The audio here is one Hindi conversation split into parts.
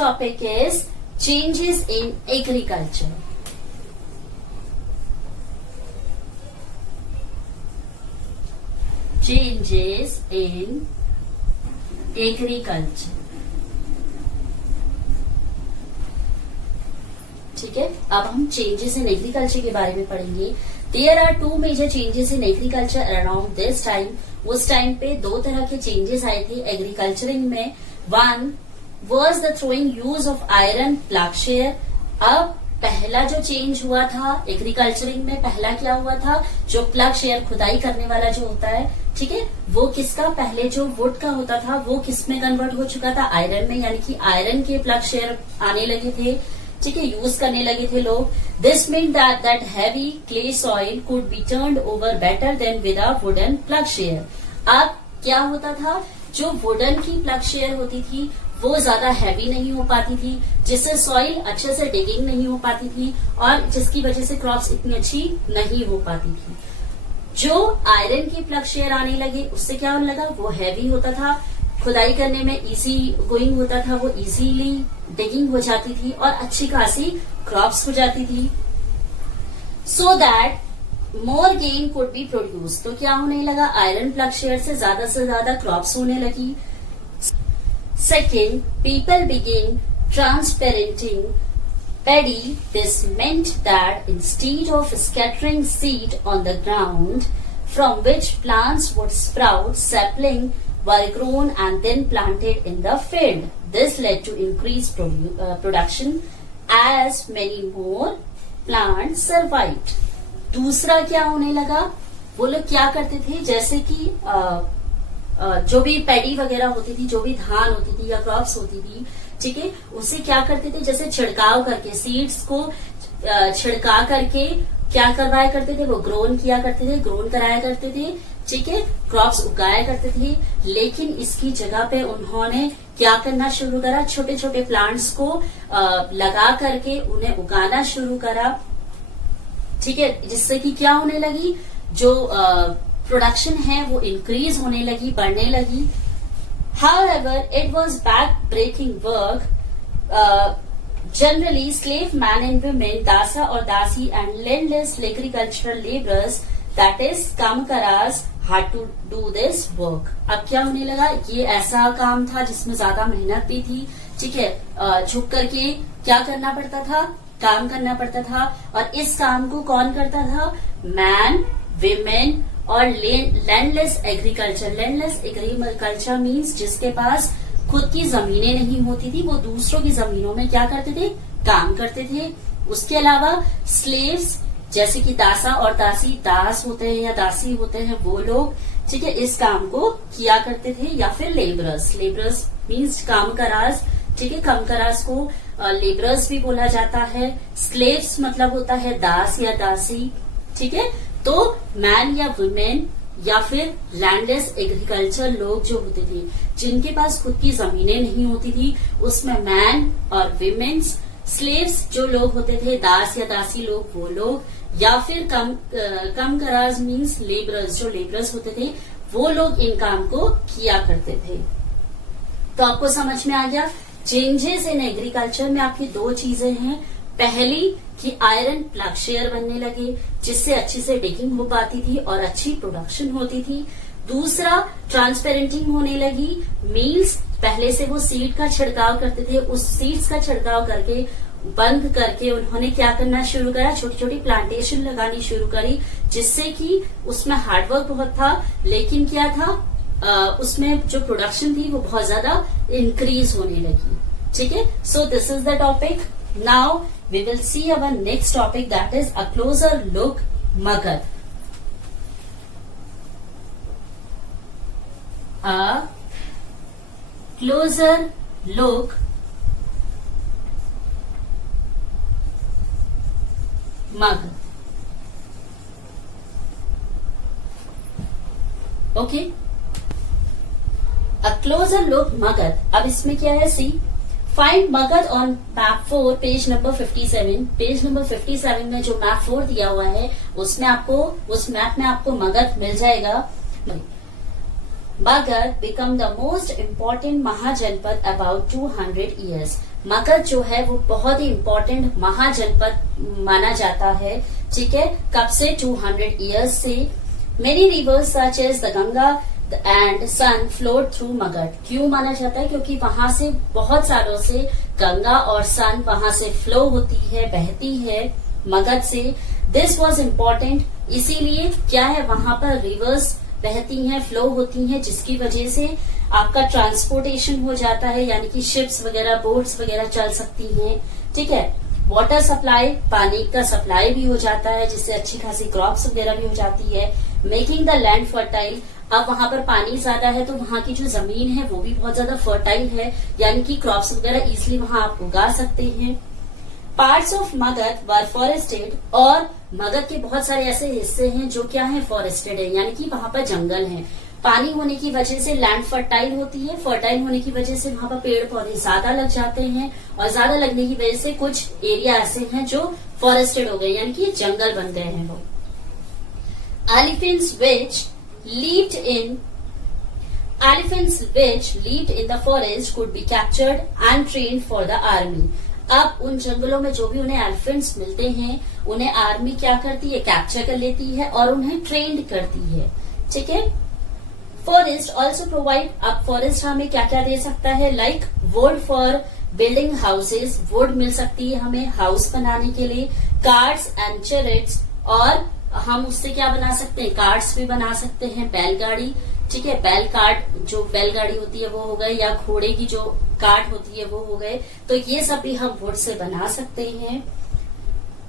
topic is changes in agriculture. Changes in agriculture. ठीक है, अब हम चेंजेस इन एग्रीकल्चर के बारे में पढ़ेंगे. There are two major changes in agriculture around this time. उस टाइम पे दो तरह के चेंजेस आए थे एग्रीकल्चरिंग में. One was the throwing use of iron ploughshare. अब पहला जो चेंज हुआ था एग्रीकल्चरिंग में, पहला क्या हुआ था, जो प्लागशेयर खुदाई करने वाला जो होता है, ठीक है, वो किसका, पहले जो वुड का होता था वो किस में कन्वर्ट हो चुका था, आयरन में. यानी कि आयरन के प्लागशेयर आने लगे थे, ठीक है, यूज करने लगे थे लोग. This mean that heavy clay soil could be turned over better than with a wooden ploughshare. अब क्या होता था, जो वुडन की प्लागशेयर होती थी वो ज्यादा हैवी नहीं हो पाती थी, जिससे सॉइल अच्छे से डिगिंग नहीं हो पाती थी और जिसकी वजह से क्रॉप्स इतनी अच्छी नहीं हो पाती थी. जो आयरन की प्लागशेयर आने लगे उससे क्या होने लगा, वो हैवी होता था, खुदाई करने में इजी गोइंग होता था, वो इजीली डिगिंग हो जाती थी और अच्छी खासी क्रॉप्स हो जाती थी. So that more gain could be produce. तो क्या होने लगा, आयरन प्लागशेयर से ज्यादा क्रॉप्स होने लगी. Second, people began transplanting paddy. This meant that instead of scattering seed on the ground from which plants would sprout, saplings were grown and then planted in the field. This led to increased production as many more plants survived. दूसरा क्या होने लगा, वो लोग क्या करते थे, जैसे कि जो भी पैडी वगैरह होती थी, जो भी धान होती थी या क्रॉप्स होती थी, ठीक है, उसे क्या करते थे, जैसे छिड़काव करके सीड्स को छिड़का करके क्या करवाया करते थे, वो ग्रोन किया करते थे, ग्रोन कराया करते थे, ठीक है, क्रॉप्स उगाया करते थे. लेकिन इसकी जगह पे उन्होंने क्या करना शुरू करा, छोटे छोटे प्लांट्स को लगा करके उन्हें उगाना शुरू करा, ठीक है, जिससे कि क्या होने लगी, जो प्रोडक्शन है वो इंक्रीज होने लगी, बढ़ने लगी. However, it was back-breaking work. Generally, slave men and women, dasa or dasi, and landless agricultural laborers, that is, kamkaras, had to do this work. अब क्या होने लगा, ये ऐसा काम था जिसमें ज्यादा मेहनत भी थी, ठीक है, झुक करके क्या करना पड़ता था, काम करना पड़ता था. और इस काम को कौन करता था, मैन, विमेन और landless agriculture. Landless agriculture means जिसके पास खुद की जमीनें नहीं होती थी, वो दूसरों की जमीनों में क्या करते थे, काम करते थे. उसके अलावा स्लेव्स, जैसे कि दासा और दासी, दास होते हैं या दासी होते हैं वो लोग, ठीक है, इस काम को किया करते थे. या फिर लेबरर्स, लेबरर्स मीन्स कामकराज, ठीक है, कामकराज को लेबरर्स भी बोला जाता है. स्लेव्स मतलब होता है दास या दासी, ठीक है. तो मैन या वुमेन या फिर लैंडलेस एग्रीकल्चर लोग जो होते थे, जिनके पास खुद की जमीनें नहीं होती थी, उसमें मैन और विमेन्स. स्लेव्स जो लोग होते थे, दास या दासी लोग, वो लोग. या फिर कम कराज मीन्स लेबरर्स, जो लेबरर्स होते थे वो लोग इन काम को किया करते थे. तो आपको समझ में आ गया, चेंजेस इन एग्रीकल्चर में आपकी दो चीजें हैं. पहली कि आयरन प्लागशेयर बनने लगे, जिससे अच्छी से डिगिंग हो पाती थी और अच्छी प्रोडक्शन होती थी. दूसरा, ट्रांसपेरेंटिंग होने लगी, मीन्स पहले से वो सीड का छिड़काव करते थे, उस सीड्स का छिड़काव करके बंद करके उन्होंने क्या करना शुरू करा, छोटी छोटी प्लांटेशन लगानी शुरू करी, जिससे कि उसमें हार्डवर्क बहुत था, लेकिन क्या था, उसमें जो प्रोडक्शन थी वो बहुत ज्यादा इंक्रीज होने लगी. ठीक है, so this is the topic. Now we will see our next topic, that is a closer look Magad. A closer look Magad. Okay, a closer look Magad. अब इसमें क्या है, see find Magadha on map 4 page number 57. Page number 57 में जो मैप 4 दिया हुआ है उसमें आपको, उस मैप में आपको मगध मिल जाएगा. Magadha become the most important mahajanapada about 200 years. Magadha जो है वो बहुत ही इम्पोर्टेंट महाजनपद माना जाता है। ठीक है, कब से? 200 ईयर्स से। Many rivers such as the Ganga and Son flowed through Magadh. क्यों माना जाता है? क्योंकि वहां से बहुत सालों से गंगा और सन वहां से फ्लो होती है, बहती है मगध से। दिस वॉज इम्पोर्टेंट, इसीलिए क्या है, वहां पर रिवर्स बहती हैं, फ्लो होती हैं, जिसकी वजह से आपका ट्रांसपोर्टेशन हो जाता है, यानी कि शिप्स वगैरह, बोट्स वगैरह चल सकती हैं। ठीक है, वाटर सप्लाई, पानी का सप्लाई भी हो जाता है, जिससे अच्छी खासी क्रॉप्स वगैरह भी हो जाती है। मेकिंग द लैंड फर्टाइल, अब वहां पर पानी ज्यादा है तो वहां की जो जमीन है वो भी बहुत ज्यादा फर्टाइल है, यानी कि क्रॉप्स वगैरह इजिली वहां आप उगा सकते हैं। Parts of Magadh were forested, और मगध के बहुत सारे ऐसे हिस्से हैं जो क्या है, फॉरेस्टेड है, यानी कि वहां पर जंगल है। पानी होने की वजह से लैंड फर्टाइल होती है, फर्टाइल होने की वजह से वहां पर पेड़ पौधे ज्यादा लग जाते हैं, और ज्यादा लगने की वजह से कुछ एरिया ऐसे हैं जो फॉरेस्टेड हो गए, यानी कि जंगल बन गए हैं वो। Elephants which lived in the forest could be captured and trained for the army. अब उन जंगलों में जो भी उन्हें एलिफेंट्स मिलते हैं, उन्हें आर्मी क्या करती है, कैप्चर कर लेती है और उन्हें ट्रेंड करती है। ठीक है, फॉरेस्ट ऑल्सो प्रोवाइड, अब फॉरेस्ट हमें क्या क्या दे सकता है, like wood for building houses, wood मिल सकती है हमें हाउस बनाने के लिए, कार्ड्स एंड चैरिट्स, और हम उससे क्या बना सकते हैं, कार्ड्स भी बना सकते हैं, बैलगाड़ी। ठीक है, बैल कार्ड, जो बैलगाड़ी होती है वो हो गए, या घोड़े की जो कार्ड होती है वो हो गए, तो ये सब भी हम वुड से बना सकते हैं।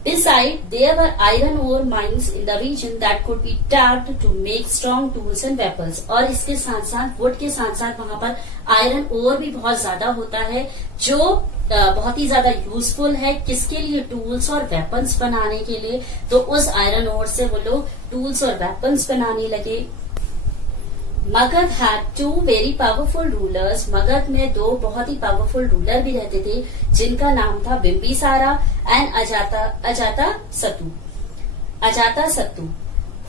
Beside, there were iron ore mines in the region that could be tapped to make strong tools and weapons. और इसके साथ साथ वुड के साथ साथ वहां पर आयरन ओर भी बहुत ज्यादा होता है, जो बहुत ही ज्यादा यूजफुल है, किसके लिए, टूल्स और वेपन्स बनाने के लिए। तो उस आयरन ओर से वो लोग टूल्स और वेपन्स बनाने लगे। Magadh had 2 very powerful rulers, Magadh में 2 बहुत ही पावरफुल रूलर भी रहते थे, जिनका नाम था Bimbisara and Ajatashatru,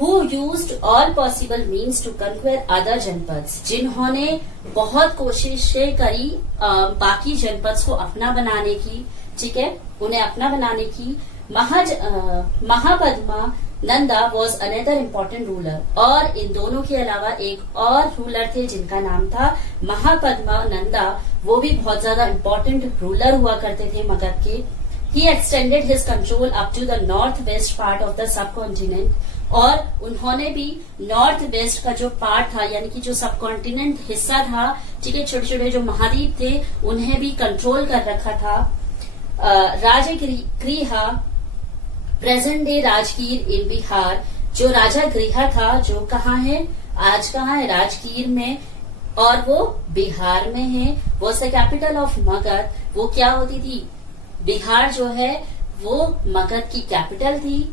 who used all possible means to conquer other janapadas, जिन्होंने बहुत कोशिशें करी बाकी जनपद्स को अपना बनाने की। ठीक है, उन्हें अपना बनाने की। Mahapadma Nanda was another important ruler, और इन दोनों के अलावा एक और रूलर थे जिनका नाम था महापद्मा नंदा, वो भी बहुत ज्यादा इम्पोर्टेंट रूलर हुआ करते थे मगध के। He extended his control up to the north west part of the subcontinent, और उन्होंने भी नॉर्थ वेस्ट का जो पार्ट था, यानी कि जो सब कॉन्टिनेंट हिस्सा था, ठीक है, छोटे छोटे जो महाद्वीप थे, उन्हें भी कंट्रोल कर रखा था। राजगृहा, प्रेजेंट डे राजगीर इन बिहार, जो राजा गृह था, जो कहाँ है, आज कहाँ है, राजगीर में, और वो बिहार में है। Was the capital of Magadh, वो क्या होती थी, बिहार जो है वो मगध की कैपिटल थी।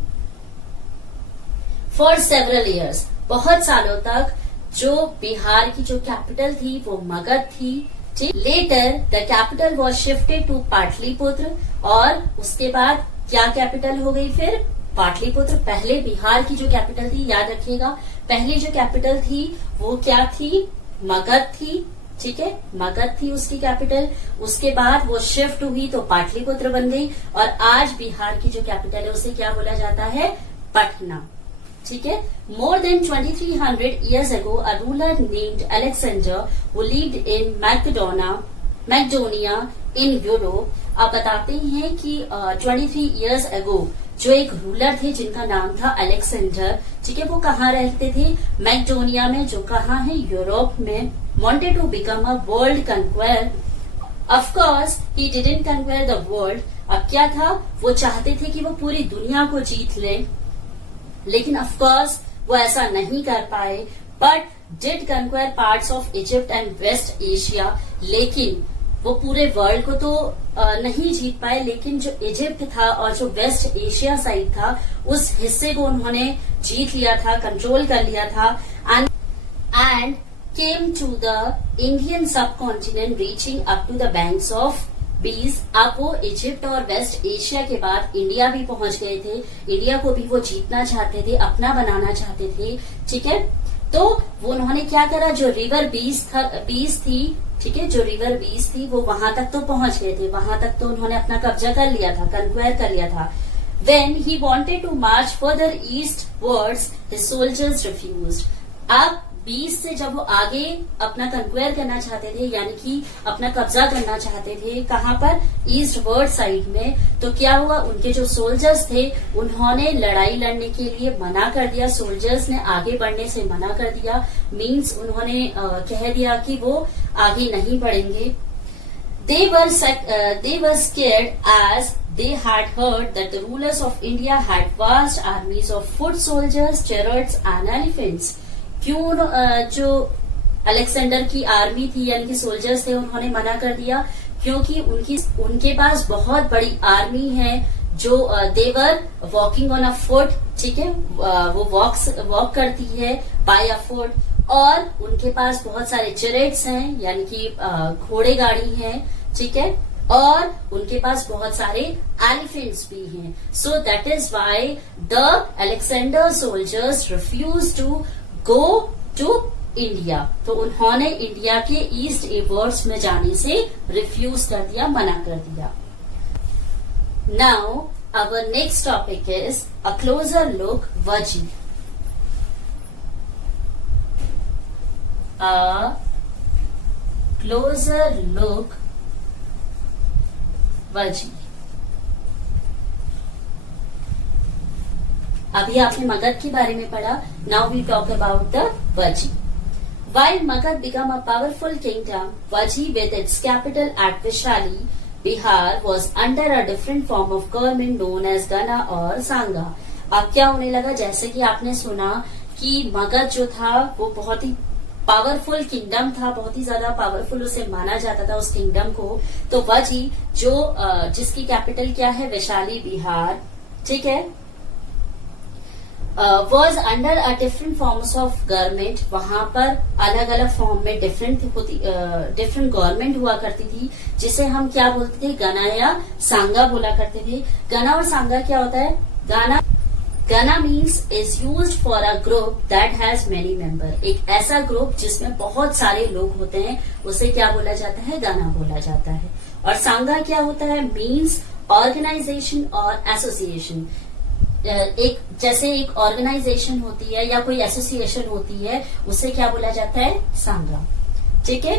फॉर सेवरल ईयर्स, बहुत सालों तक जो बिहार की जो कैपिटल थी वो मगध थी। Later the capital was shifted to Pataliputra, और उसके बाद क्या कैपिटल हो गई फिर, पाटलिपुत्र। पहले बिहार की जो कैपिटल थी, याद रखिएगा, पहली जो कैपिटल थी वो क्या थी, मगध थी। ठीक है, मगध थी उसकी कैपिटल, उसके बाद वो शिफ्ट हुई तो पाटलिपुत्र बन गई, और आज बिहार की जो कैपिटल है उसे क्या बोला जाता है, पटना। ठीक है, more than 2300 years ago a ruler named Alexander who lived in Macedonia in Europe। आप बताते हैं कि 23 years ago जो एक रूलर थे जिनका नाम था अलेक्जेंडर, ठीक है, वो कहाँ रहते थे, मैकडोनिया में, जो कहाँ है, यूरोप में। wanted to become a world conqueror, of course he didn't conquer the world। अब क्या था, वो चाहते थे कि वो पूरी दुनिया को जीत ले, लेकिन ऑफ कोर्स वो ऐसा नहीं कर पाए। But did conquer parts of Egypt and West Asia, लेकिन वो पूरे वर्ल्ड को तो नहीं जीत पाए, लेकिन जो इजिप्ट था और जो वेस्ट एशिया साइड था उस हिस्से को उन्होंने जीत लिया था, कंट्रोल कर लिया था। And came to the Indian subcontinent reaching up to the banks of Beas. अब वो इजिप्ट और वेस्ट एशिया के बाद इंडिया भी पहुंच गए थे, इंडिया को भी वो जीतना चाहते थे, अपना बनाना चाहते थे। ठीक है, तो वो उन्होंने क्या करा, जो रिवर बीस थी, ठीक है, जो रिवर बीस थी वो वहां तक तो पहुंच गए थे, वहां तक तो उन्होंने अपना कब्जा कर लिया था, कन्क्वायर कर लिया था। When he wanted to march further eastwards, his soldiers refused. अब 20 से जब वो आगे अपना कन्क्वायर करना चाहते थे, यानी कि अपना कब्जा करना चाहते थे, कहां पर, ईस्ट वर्ड साइड में, तो क्या हुआ, उनके जो सोल्जर्स थे उन्होंने लड़ाई लड़ने के लिए मना कर दिया, सोल्जर्स ने आगे बढ़ने से मना कर दिया, मीन्स उन्होंने कह दिया कि वो आगे नहीं बढ़ेंगे। They were scared as they had heard that the rulers of India had vast armies of foot soldiers, chariots and elephants. क्यों जो अलेक्जेंडर की आर्मी थी यानी कि सोल्जर्स थे उन्होंने मना कर दिया, क्योंकि उनके पास बहुत बड़ी आर्मी है, जो देवर वॉकिंग ऑन अ फुट, ठीक है, वो वॉक करती है बाय अ फुट, और उनके पास बहुत सारे चैरियट्स हैं यानी कि घोड़े गाड़ी हैं, ठीक है, और उनके पास बहुत सारे एलिफेंट्स भी हैं। So that is why the Alexander soldiers refuse to go to India. तो उन्होंने इंडिया के ईस्ट एवर्ड्स में जाने से रिफ्यूज कर दिया, मना कर दिया। Now our next topic is a closer look Vajji. A closer look वजी। अभी आपने मगध के बारे में पढ़ा, now we talk about the Vajji. While Magad became a powerful kingdom, Vaji with its capital at Vaishali, Bihar was under a different form of government known as Gana और सांगा। अब क्या होने लगा, जैसे कि आपने सुना कि मगध जो था वो बहुत ही पावरफुल किंगडम था, बहुत ही ज्यादा पावरफुल उसे माना जाता था उस किंगडम को। तो वजी जो जिसकी कैपिटल क्या है, वैशाली बिहार, ठीक है, was under a different forms of government. वहां पर अलग अलग फॉर्म में डिफरेंट गवर्नमेंट हुआ करती थी, जिसे हम क्या बोलते थे, गना या सांगा बोला करते थे। गना और सांगा क्या होता है, गना means is used for a group that has many member. एक ऐसा ग्रुप जिसमें बहुत सारे लोग होते हैं उसे क्या बोला जाता है, गाना बोला जाता है। और सांगा क्या होता है, मीन्स ऑर्गेनाइजेशन और एसोसिएशन। एक जैसे एक ऑर्गेनाइजेशन होती है या कोई एसोसिएशन होती है, उसे क्या बोला जाता है, सांगा, ठीक है।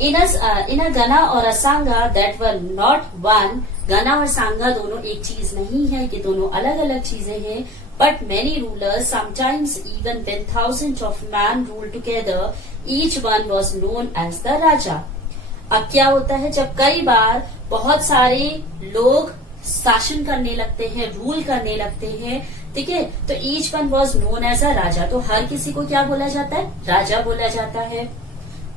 इन अ गना और अ सांगा दैट वर नॉट वन। गना और सांगा दोनों एक चीज नहीं है, ये दोनों अलग अलग चीजें हैं। But many rulers sometimes even when thousands of man rule together, each one was known as the raja. अब क्या होता है, जब कई बार बहुत सारे लोग शासन करने लगते हैं, रूल करने लगते हैं, ठीक है, तो each one was known as a raja. तो हर किसी को क्या बोला जाता है, राजा बोला जाता है।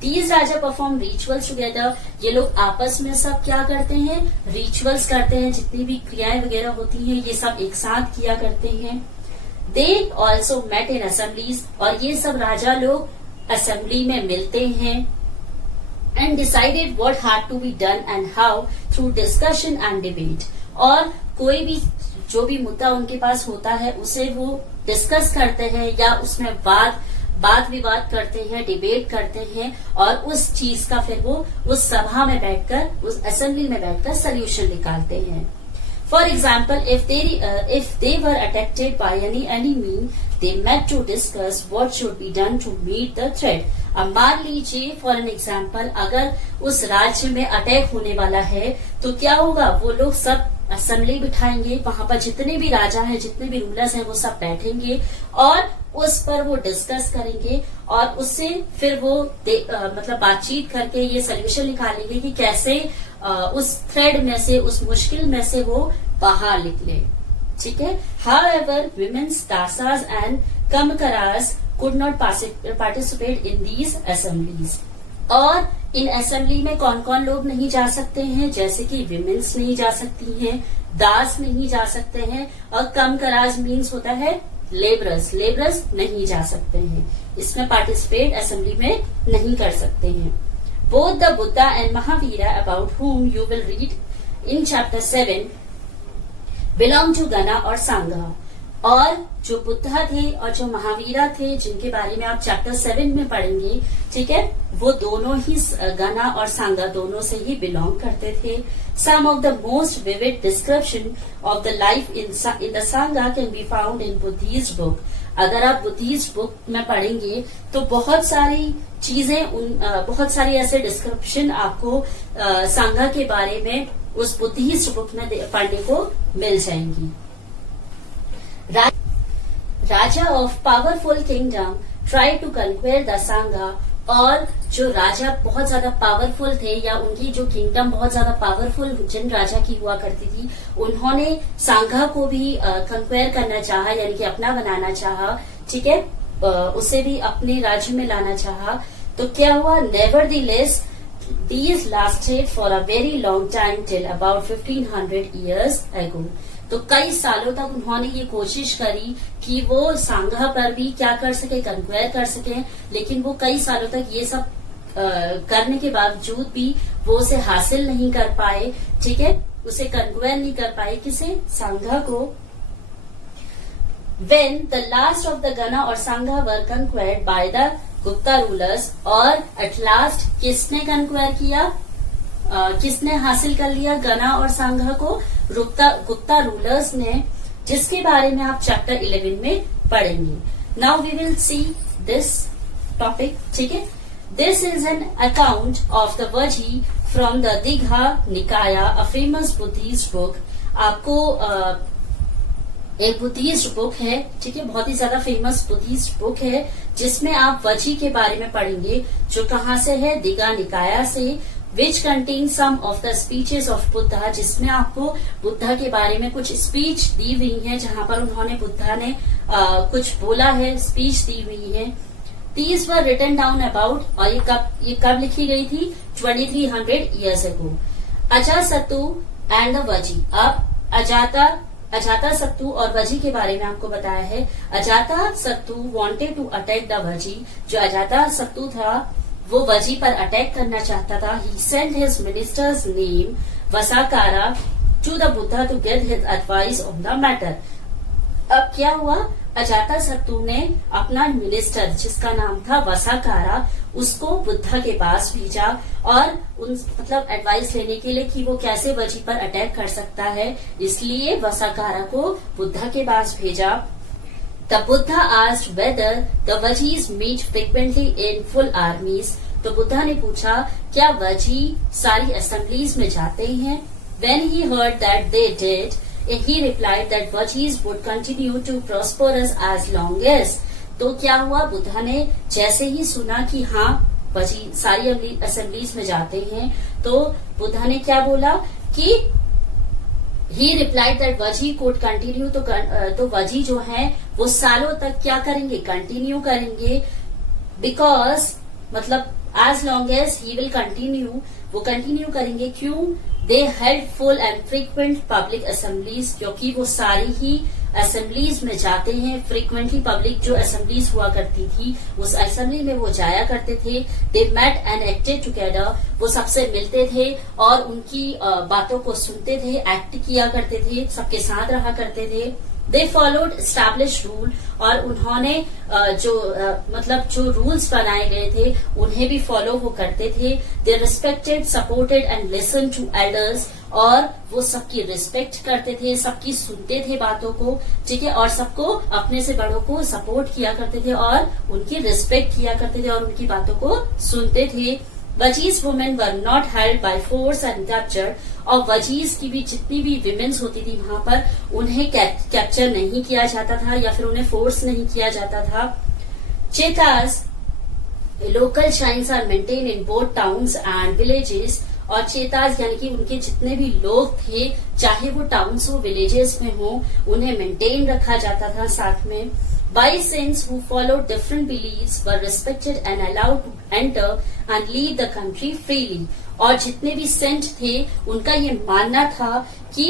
These Raja perform rituals together. ये लोग आपस में सब क्या करते हैं, रिचुअल्स करते हैं, जितनी भी क्रियाएं वगैरह होती हैं ये सब एक साथ किया करते हैं। They also met in assemblies. और ये सब राजा लोग असेंबली में मिलते हैं। And decided what had to be done and how through discussion and debate. और कोई भी जो भी मुद्दा उनके पास होता है उसे वो डिस्कस करते हैं या उसमें वाद विवाद करते हैं, डिबेट करते हैं, और उस चीज का फिर वो उस सभा में बैठकर, उस असेंबली में बैठकर सोल्यूशन निकालते हैं। For example, if they were attacked by any enemy, they met to discuss what should be done to meet the threat. अब मान लीजिए फॉर एन एग्जाम्पल, अगर उस राज्य में अटैक होने वाला है तो क्या होगा, वो लोग सब असेंबली बिठाएंगे, वहां पर जितने भी राजा हैं, जितने भी रूलर्स हैं, वो सब बैठेंगे और उस पर वो डिस्कस करेंगे और उससे फिर वो मतलब बातचीत करके ये सोल्यूशन निकालेंगे कि कैसे उस थ्रेड में से, उस मुश्किल में से वो बाहर निकले, ठीक है। However, women's, dasas and kammakaras could not participate in these assemblies। और इन असेंबली में कौन कौन लोग नहीं जा सकते हैं, जैसे कि विमेन्स नहीं जा सकती हैं, दास नहीं जा सकते हैं, और कम कराज मीन्स होता है लेबरर्स नहीं जा सकते हैं। इसमें पार्टिसिपेट असेंबली में नहीं कर सकते हैं। Both the Buddha and Mahavira about whom you will read in chapter 7 belong to गना और सांगा। और जो बुद्धा थे और जो महावीरा थे, जिनके बारे में आप चैप्टर 7 में पढ़ेंगे, ठीक है, वो दोनों ही गना और सांगा दोनों से ही बिलोंग करते थे। Some of the most vivid description of the life in the sangha can be found in Buddhist book. अगर आप बुद्धिस्ट बुक में पढ़ेंगे तो बहुत सारी चीजें, बहुत सारी ऐसे डिस्क्रिप्शन आपको सांगा के बारे में उस बुद्धिस्ट बुक में पढ़ने को मिल जाएंगी। Raja of powerful kingdom try to conquer the sangha, और जो राजा बहुत ज्यादा पावरफुल थे या उनकी जो किंगडम बहुत ज्यादा पावरफुल जिन राजा की हुआ करती थी, उन्होंने सांगा को भी कन्क्वेयर करना चाहा, यानी कि अपना बनाना चाहा, ठीक है, उसे भी अपने राज्य में लाना चाहा। तो क्या हुआ, nevertheless these lasted for a very long time till about 1500 years ago। तो कई सालों तक उन्होंने ये कोशिश करी कि वो सांगा पर भी क्या कर सके, कन्क्वेयर कर सके, लेकिन वो कई सालों तक ये सब करने के बावजूद भी वो उसे हासिल नहीं कर पाए, ठीक है, उसे कन्क्वेयर नहीं कर पाए, किसे, सांगा को। When the last of the Gana और सांगा were conquered by the Gupta rulers, और एट लास्ट किसने कन्क्वायर किया, किसने हासिल कर लिया गना और सांगा को, गुप्ता रूलर्स ने, जिसके बारे में आप चैप्टर 11 में पढ़ेंगे। Now we will see this topic, ठीक है। This is an account of the Vajji from the Digha Nikaya, a famous Buddhist book. आपको एक बुद्धिस्ट बुक है, ठीक है, बहुत ही ज्यादा फेमस बुद्धिस्ट बुक है, जिसमें आप वजी के बारे में पढ़ेंगे, जो कहाँ से है, दीघा निकाया से, which contain some of the speeches of Buddha, जिसमें आपको बुद्धा के बारे में कुछ स्पीच दी हुई है, जहां पर उन्होंने, बुद्धा ने कुछ बोला है, स्पीच दी हुई है। These were written down about, और ये कब लिखी गई थी, 2300 years ago। Ajatashatru and the वजी। अब अजातशत्रु और वजी के बारे में आपको बताया है। Ajatashatru wanted to attack the Vajji. जो अजातशत्रु था वो वजी पर अटैक करना चाहता था। He sent his ministers name Vassakara to the Buddha to get his advice on the matter. अब क्या हुआ, अजातशत्रु ने अपना मिनिस्टर, जिसका नाम था वसाकारा, उसको बुद्धा के पास भेजा और मतलब एडवाइस लेने के लिए कि वो कैसे वजी पर अटैक कर सकता है, इसलिए वसाकारा को बुद्धा के पास भेजा। The Buddha asked whether the Vajjis meet frequently in full armies. तो बुद्धा ने पूछा क्या वजी सारी असेंबलीज में जाते हैं। When he heard that they did, he replied that Vajis would continue to prosper us as long as। तो क्या हुआ, बुद्धा ने जैसे ही सुना कि हाँ वजी सारी असेंबलीज में जाते हैं, तो बुद्धा ने क्या बोला कि ही रिप्लाइड दैट वजी कोड कंटिन्यू। तो वजी जो है वो सालों तक क्या करेंगे, कंटिन्यू करेंगे, बिकॉज मतलब as long as he will continue, वो कंटिन्यू करेंगे। क्यों, they held full and frequent public assemblies, क्योंकि वो सारी ही असेंबलीज में जाते हैं। फ्रीक्वेंटली पब्लिक जो असेंबलीज हुआ करती थी, उस असेंबली में वो जाया करते थे। They met and acted together, वो सबसे मिलते थे और उनकी बातों को सुनते थे, एक्ट किया करते थे, सबके साथ रहा करते थे। दे फॉलोड एस्टैब्लिश रूल, और उन्होंने मतलब जो रूल्स बनाए गए थे उन्हें भी फॉलो वो करते थे। They respected, supported and listen to elders, और वो सबकी रिस्पेक्ट करते थे, सबकी सुनते थे बातों को, ठीक है, और सबको अपने से बड़ों को सपोर्ट किया करते थे और उनकी रिस्पेक्ट किया करते थे और उनकी बातों को सुनते थे। Vajjis women were not held by force and capture, और वजीज की भी जितनी भी विमेन्स होती थी वहां पर उन्हें कैप्चर नहीं किया जाता था या फिर उन्हें फोर्स नहीं किया जाता था। Chaityas local shrines are maintain in both towns and villages, और चेतास यानी कि उनके जितने भी लोग थे, चाहे वो टाउन्स हो विलेजेस में हो, उन्हें मेंटेन रखा जाता था साथ में। By saints who followed different beliefs were respected and allowed to enter and leave the country freely। और जितने भी सेंट थे उनका ये मानना था कि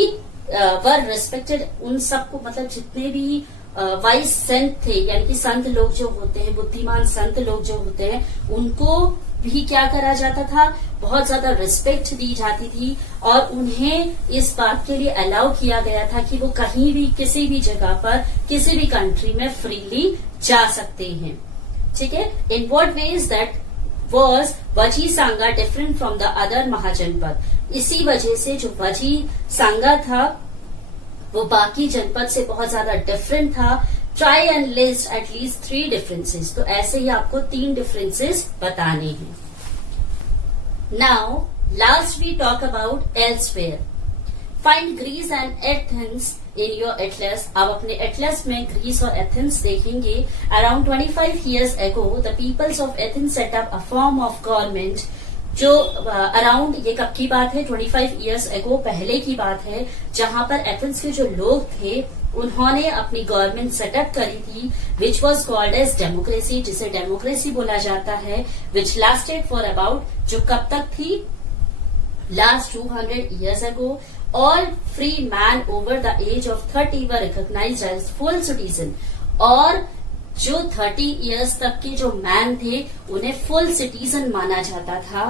वर रिस्पेक्टेड, उन सबको मतलब जितने भी वाइस संत थे, यानी कि संत लोग जो होते हैं, बुद्धिमान संत लोग जो होते हैं, उनको भी क्या करा जाता था, बहुत ज्यादा रिस्पेक्ट दी जाती थी और उन्हें इस बात के लिए अलाउ किया गया था कि वो कहीं भी किसी भी जगह पर किसी भी कंट्री में फ्रीली जा सकते हैं। ठीक है। In what ways that was वजी सांगा डिफरेंट फ्रॉम द अदर महाजनपद। इसी वजह से जो वजी सांगा था वो बाकी जनपद से बहुत ज्यादा डिफरेंट था। Try and list at least 3 differences. तो ऐसे ही आपको 3 डिफरेंसेस बताने हैं। Now last we talk about elsewhere. Find Greece and Athens in your atlas. अब अपने एटलस में ग्रीस और एथेंस देखेंगे। Around 25 years ago the peoples of Athens set up a form of government. जो अराउंड, ये कब की बात है, 25 years ago पहले की बात है, जहां पर एथेंस के जो लोग थे उन्होंने अपनी गवर्नमेंट सेटअप करी थी, which was called as democracy, जिसे डेमोक्रेसी बोला जाता है, विच लास्टेड फॉर अबाउट, जो कब तक थी, लास्ट 200 years ago। All free man over the age of 30 were recognized as full citizen. और जो 30 years तक के जो मैन थे उन्हें फुल सिटीजन माना जाता था।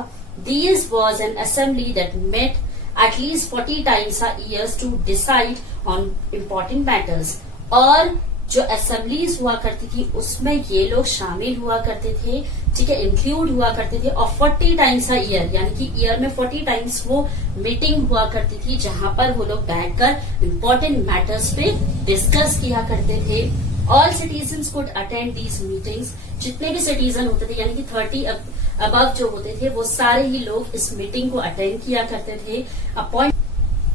This was an assembly that met at least 40 times a year to decide on important matters। और जो असेंबलीज हुआ करती थी उसमें ये लोग शामिल हुआ करते थे, ठीक है, इंक्लूड हुआ करते थे। और 40 times a year, यानी कि ईयर में 40 times वो मीटिंग हुआ करती थी, जहां पर वो लोग बैठकर इम्पोर्टेंट मैटर्स पे डिस्कस किया करते थे। All citizens could attend these meetings. जितने भी सिटीजन होते थे, यानी कि 30 अबव जो होते थे, वो सारे ही लोग इस मीटिंग को अटेंड किया करते थे।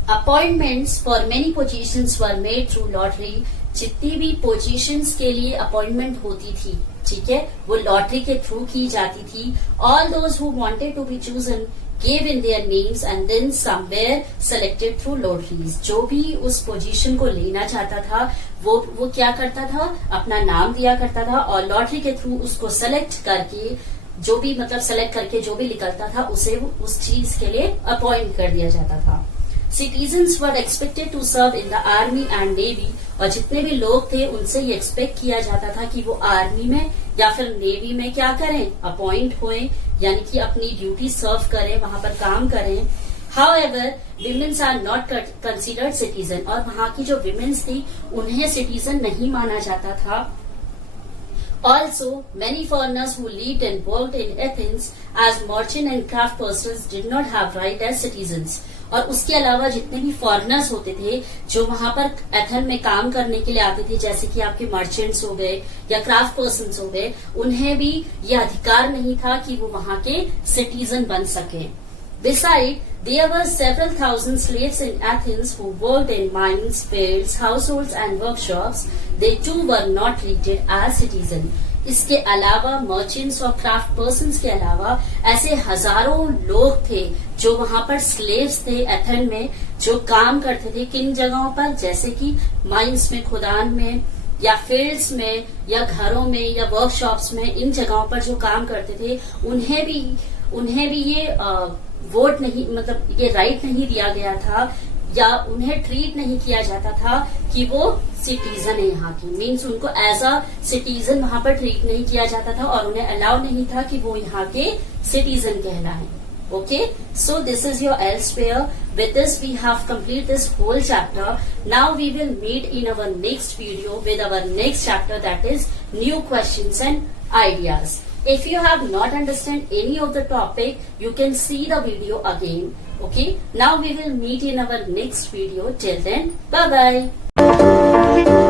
Appointments for many positions were made through lottery. जितनी भी पोजीशंस के लिए अपॉइंटमेंट होती थी, ठीक है, वो लॉटरी के थ्रू की जाती थी। All those who wanted to be chosen gave in their names and then some were selected through lotteries। जो भी उस पोजीशन को लेना चाहता था वो क्या करता था, अपना नाम दिया करता था और लॉटरी के थ्रू उसको सेलेक्ट करके, जो भी मतलब सेलेक्ट करके जो भी निकलता था उसे उस चीज के लिए अपॉइंट कर दिया जाता था। Citizens were expected to serve in the army and navy. और जितने भी लोग थे उनसे ये एक्सपेक्ट किया जाता था कि वो आर्मी में या फिर नेवी में क्या करें, अपॉइंट होएं, यानी कि अपनी ड्यूटी सर्व करें, वहां पर काम करें। However womens are not considered citizen. और वहां की जो विमेन्स थी उन्हें सिटीजन नहीं माना जाता था। Also, many foreigners who lived and worked in Athens as merchant and craft persons did not have right as citizens। और उसके अलावा जितने भी फॉरेनर्स होते थे जो वहां पर एथेन में काम करने के लिए आते थे, जैसे कि आपके मर्चेंट्स हो गए या क्राफ्ट पर्सन्स हो गए, उन्हें भी ये अधिकार नहीं था कि वो वहां के सिटीजन बन सके। Besides, there were several thousand slaves in Athens who worked in mines, fields, households and workshops. They too were not treated as citizens। इसके अलावा मर्चेंट्स और क्राफ्ट पर्सन्स के अलावा ऐसे हजारों लोग थे जो वहां पर स्लेव्स थे एथेन में, जो काम करते थे किन जगहों पर, जैसे कि माइंस में, खुदान में, या फील्ड्स में, या घरों में, या वर्कशॉप्स में। इन जगहों पर जो काम करते थे उन्हें भी ये वोट नहीं, मतलब ये राइट नहीं दिया गया था, या उन्हें ट्रीट नहीं किया जाता था कि वो सिटीजन है यहाँ की। मीन्स उनको एज अ सिटीजन वहां पर ट्रीट नहीं किया जाता था और उन्हें अलाउ नहीं था कि वो यहाँ के citizen कहलाएं। Okay, so this is your elsewhere. With this we have completed this whole chapter. Now we will meet in our next video with our next chapter, that is new questions and ideas. If you have not understand any of the topic, you can see the video again. Okay, now we will meet in our next video. Till then, bye bye.